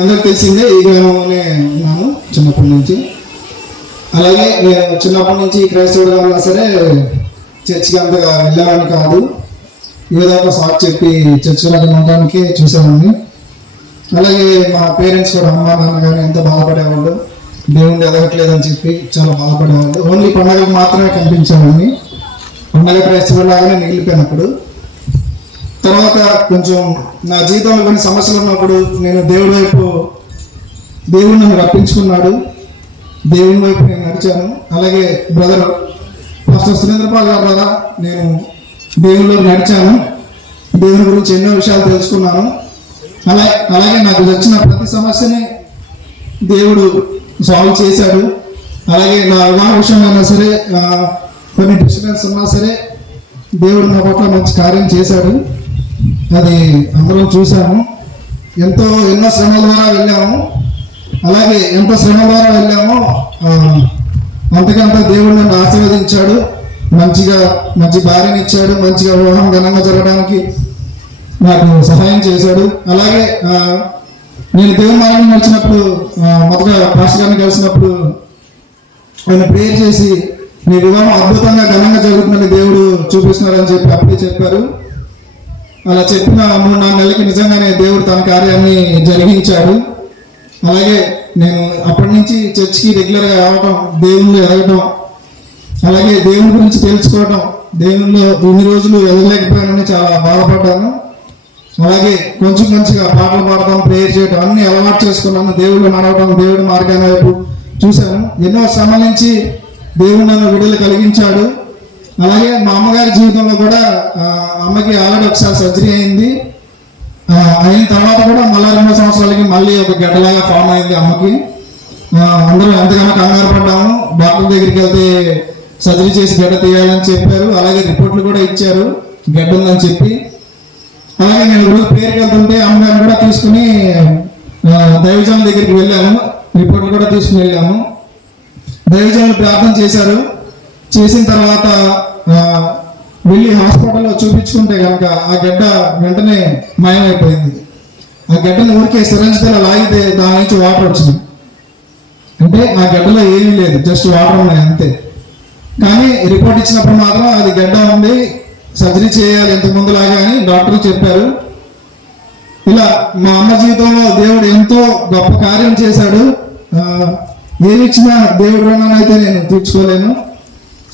అందరికి తెలిసిందే ఈ గ్రామంలోనే ఉన్నాను చిన్నప్పటి నుంచి. అలాగే నేను చిన్నప్పటి నుంచి క్రైస్తవుడుగా ఉన్నా సరే చర్చికి అంతగా వెళ్ళేవాడిని కాదు. ఏదో ఒక సాకు చెప్పి చర్చిలో ఉండడానికి చూసేవాడిని. అలాగే మా పేరెంట్స్ కూడా అమ్మ నాన్న కానీ ఎంత బాధపడేవాళ్ళు, దేవుణ్ణి ఎదగట్లేదని చెప్పి చాలా బాధపడేవాళ్ళు. ఓన్లీ పండగలకు మాత్రమే కనిపించేవాడిని. పండగ క్రైస్తవులాగానే మిగిలిపోయినప్పుడు తర్వాత కొంచెం నా జీవితంలో కొన్ని సమస్యలు ఉన్నప్పుడు నేను దేవుడి వైపు, దేవుడు నన్ను రప్పించుకున్నాడు, దేవుని వైపు నేను నడిచాను. అలాగే బ్రదర్ పాస్టర్ సురేంద్రపాల్ గారు ద్వారా నేను దేవునిలో నడిచాను. దేవుని గురించి ఎన్నో విషయాలు తెలుసుకున్నాను. అలాగే నాకు వచ్చిన ప్రతి సమస్యని దేవుడు సాల్వ్ చేశాడు. అలాగే నా వివాహ విషయంలో సరే కొన్ని డిస్టర్బెన్స్ ఉన్నా సరే దేవుడు నా పట్ల మంచి కార్యం చేశాడు. అది అందరం చూసాము. ఎన్నో శ్రమల ద్వారా వెళ్ళాము. అలాగే ఎంత శ్రమ ద్వారా వెళ్ళామో అంతకంత దేవుడు నన్ను ఆశీర్వదించాడు. మంచి భార్యని ఇచ్చాడు. మంచిగా వివాహం ఘనంగా జరగడానికి నాకు సహాయం చేశాడు. అలాగే నేను దేవుని మార్గం నడిచినప్పుడు మొదట పాస్టర్ గారిని కలిసినప్పుడు ఆయన ప్రేయర్ చేసి నీ వివాహం అద్భుతంగా ఘనంగా జరుగుతుందని దేవుడు చూపిస్తున్నారని చెప్పి అప్పుడే చెప్పారు. అలా చెప్పిన 3-4 నెలలకి నిజంగానే దేవుడు తన కార్యాన్ని జరిగించాడు. అలాగే నేను అప్పటి నుంచి చర్చికి రెగ్యులర్గా రావడం, దేవుళ్ళు ఎదగడం, అలాగే దేవుని గురించి తెలుసుకోవడం, దేవుళ్ళు ఇన్ని రోజులు ఎదగలేకపోయానని చాలా బాధపడ్డాను. అలాగే కొంచెం మంచిగా పాటలు పాడటం, ప్రేయర్ చేయడం అన్ని అలవాటు చేసుకున్నాను. దేవుళ్ళు నడవడం, దేవుడి మార్గాన్ని వైపు చూశాను. ఎన్నో శ్రమల నుంచి దేవుడు నన్ను విడుదల కలిగించాడు. అలాగే మా అమ్మగారి జీవితంలో కూడా అమ్మకి ఆల్రెడీ ఒకసారి సర్జరీ అయింది. అయిన తర్వాత కూడా మళ్ళీ 2 సంవత్సరాలకి మళ్ళీ ఒక గడ్డలాగా ఫామ్ అయింది అమ్మకి. అందరూ ఎంతగానో కంగారు పడ్డాము. డాక్టర్ దగ్గరికి వెళ్తే సర్జరీ చేసి గడ్డ తీయాలని చెప్పారు. అలాగే రిపోర్ట్లు కూడా ఇచ్చారు గడ్డ ఉందని చెప్పి. అలాగే నేను రోజు పేరుకి వెళ్తుంటే అమ్మగారిని కూడా తీసుకుని దైవజనుల దగ్గరికి వెళ్ళాము. రిపోర్ట్లు కూడా తీసుకుని వెళ్ళాము. దైవజనులు ప్రార్థన చేశారు. చేసిన తర్వాత వెళ్ళి హాస్పిటల్లో చూపించుకుంటే కనుక ఆ గడ్డ వెంటనే మాయమైపోయింది. ఆ గడ్డని ఊరికే సిరంజితో లాగితే దాని నుంచి వాటర్ వచ్చింది. అంటే ఆ గడ్డలో ఏమీ లేదు, జస్ట్ వాటర్ ఉన్నాయి అంతే. కానీ రిపోర్ట్ ఇచ్చినప్పుడు మాత్రం అది గడ్డ ఉంది, సర్జరీ చేయాలి ఇంతకు ముందులాగా అని డాక్టర్ చెప్పారు. ఇలా మా అమ్మ జీవితంలో దేవుడు ఎంతో గొప్ప కార్యం చేశాడు. ఏమి ఇచ్చినా దేవుడు రుణానైతే నేను తీర్చుకోలేను.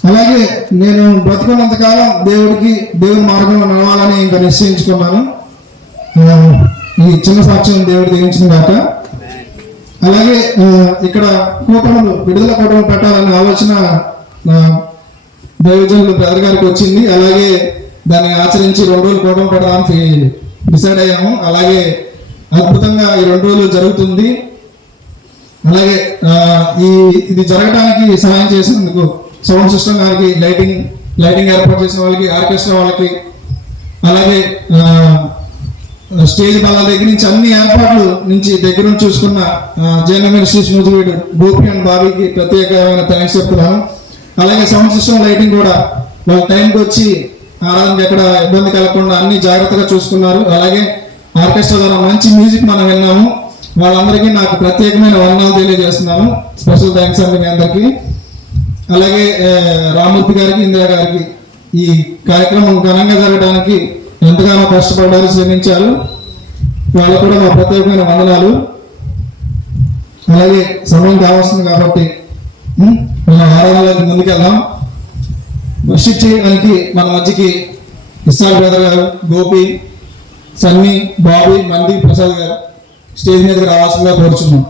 అలాగే నేను బ్రతుకున్నంతకాలం దేవుడి మార్గంలో నడవాలని ఇంకా నిశ్చయించుకున్నాను. ఈ చిన్న సాక్ష్యం దేవుడు దీవించిన దాకా. అలాగే ఇక్కడ విడుదల కూటములు పెట్టాలనే ఆలోచన దైవజనులు బ్రదర్ గారికి వచ్చింది. అలాగే దాన్ని ఆచరించి 2 రోజులు కూటమి పెట్టడానికి డిసైడ్ అయ్యాము. అలాగే అద్భుతంగా ఈ 2 రోజులు జరుగుతుంది. అలాగే ఇది జరగడానికి సహాయం చేసినందుకు సౌండ్ సిస్టమ్ గారికి, లైటింగ్ ఏర్పాటు చేసిన వాళ్ళకి, ఆర్కెస్ట్రా వాళ్ళకి, అలాగే స్టేజ్ బాల దగ్గర నుంచి అన్ని ఏర్పాట్లు నుంచి దగ్గర నుంచి చూసుకున్న జయనమినిస్ట్రీస్ ముదువీడు గోపి అండ్ బాబీకి ప్రత్యేకమైన థ్యాంక్స్ చెప్తున్నాను. అలాగే సౌండ్ సిస్టమ్ లైటింగ్ కూడా వాళ్ళ టైంకి వచ్చి ఆరాధనకి ఎక్కడ ఇబ్బంది కలగకుండా అన్ని జాగ్రత్తగా చూసుకున్నారు. అలాగే ఆర్కెస్ట్రా ద్వారా మంచి మ్యూజిక్ మనం విన్నాము. వాళ్ళందరికీ నాకు ప్రత్యేకమైన వందనాలు తెలియజేస్తున్నాను. స్పెషల్ థ్యాంక్స్ అండి మీ అందరికీ. అలాగే రామూర్తి గారికి, ఇందిరా గారికి ఈ కార్యక్రమం ఘనంగా జరగడానికి ఎంతగానో కష్టపడ్డారు, శ్రమించారు. వాళ్ళకు కూడా మా ప్రత్యేకమైన వందనాలు. అలాగే సమయం కావాల్సింది కాబట్టి మన ఆరాధనలోకి ముందుకెళ్దాం. వర్షిప్ చేయడానికి మన మధ్యకి ఇస్సాక్ బ్రదర్ గారు, గోపి, సన్నీ, బాబీ, మంది, ప్రసాద్ గారు స్టేజ్ మీదకి రావాల్సిందిగా కోరుచున్నాం.